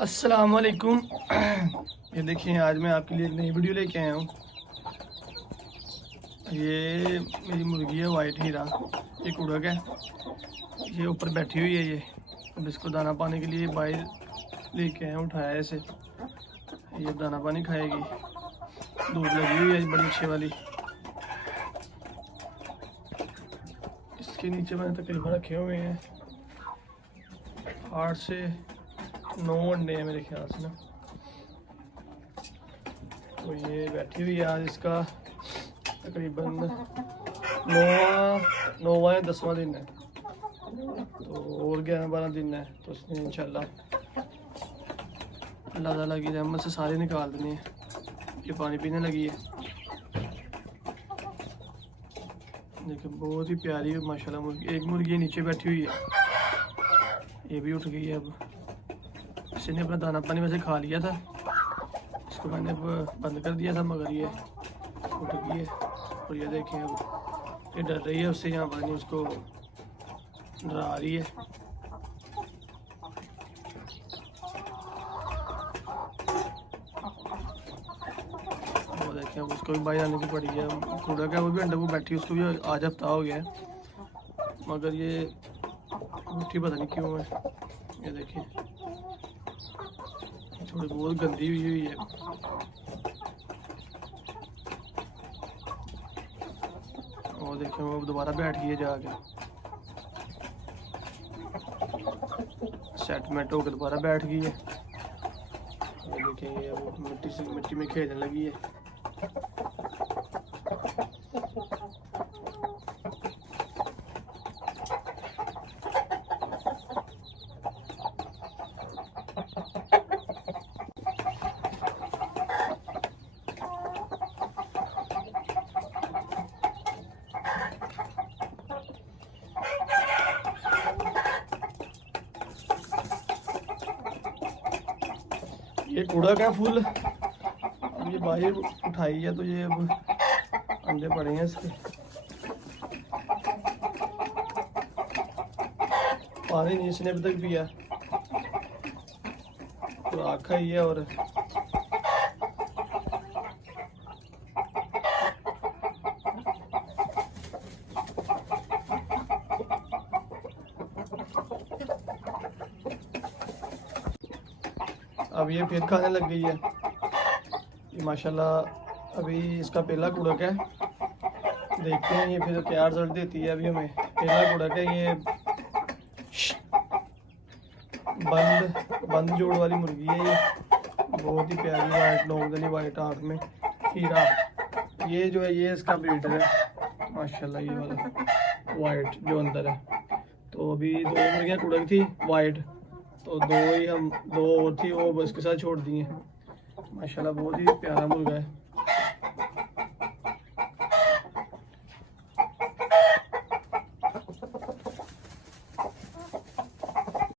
अस्सलाम वालेकुम। ये देखिए, आज मैं आपके लिए एक नई वीडियो लेके आया हूँ। ये मेरी मुर्गी है वाइट हीरा, ये कुड़क है। ये ऊपर बैठी हुई है। ये अब इसको दाना पाने के लिए बाहर लेके आया हूँ, उठाया इसे। ये दाना पानी खाएगी। दूध लगी हुई है बड़ी अच्छे वाली। इसके नीचे मैंने तकरीबन रखे हुए हैं 8 से 9 अंडे हैं मेरे ख्याल से ना। तो ये बैठी हुई है। आज इसका तकरीबन 9वां या 10वां दिन है, तो और 11-12 दिन है। तो उसने इंशाल्लाह अल्लाह ताला की रहमत से सारे निकाल देने हैं। ये पानी पीने लगी है। देखिए, बहुत ही प्यारी है माशाल्लाह मुर्गी। एक मुर्गी नीचे बैठी हुई है, ये भी उठ गई है। अब इसने अपना दाना पानी वैसे खा लिया था, इसको मैंने बंद कर दिया था, मगर ये उठ गई है। और ये देखें, अब ये डर रही है उससे। यहाँ पानी उसको डरा रही है। वो देखें, अब उसको भी बाहर आने की पड़ी है। कूड़ा क्या, वो भी अंडे को बैठी, उसको भी आज हफ्ता हो गया है, मगर ये उठी पता नहीं क्यों है। ये देखिए, थोड़ी बहुत गंदी हुई है। और देखिए, वो दोबारा बैठ गई है जाके, सेटमेंट होकर दोबारा बैठ गई है। ये देखिए, ये वो मिट्टी में खेलने लगी है। ये कूड़ा क्या फूल, अब ये बाहर उठाई है तो ये अब अंडे पड़े हैं इसके। पानी नहीं इसने अभी तक पिया, तो आखा ही है। और अब ये फिर खाने लग गई है। ये माशाल्लाह अभी इसका पहला कुड़क है। देखते हैं ये फिर क्या रिजल्ट देती है। अभी हमें पहला कुड़क है। ये बंद जोड़ वाली मुर्गी है। ये बहुत ही प्यारी वाइट नोकदनी वाइट आँख में हीरा। ये जो है ये इसका ब्रीडर है माशाल्लाह, ये वाला वाइट जो अंदर है। तो अभी 2 मुर्गियाँ कुड़क थी वाइट, तो 2 और थी, वो इसके साथ छोड़ दी हैं। माशाल्लाह बहुत ही प्यारा मुर्गा है।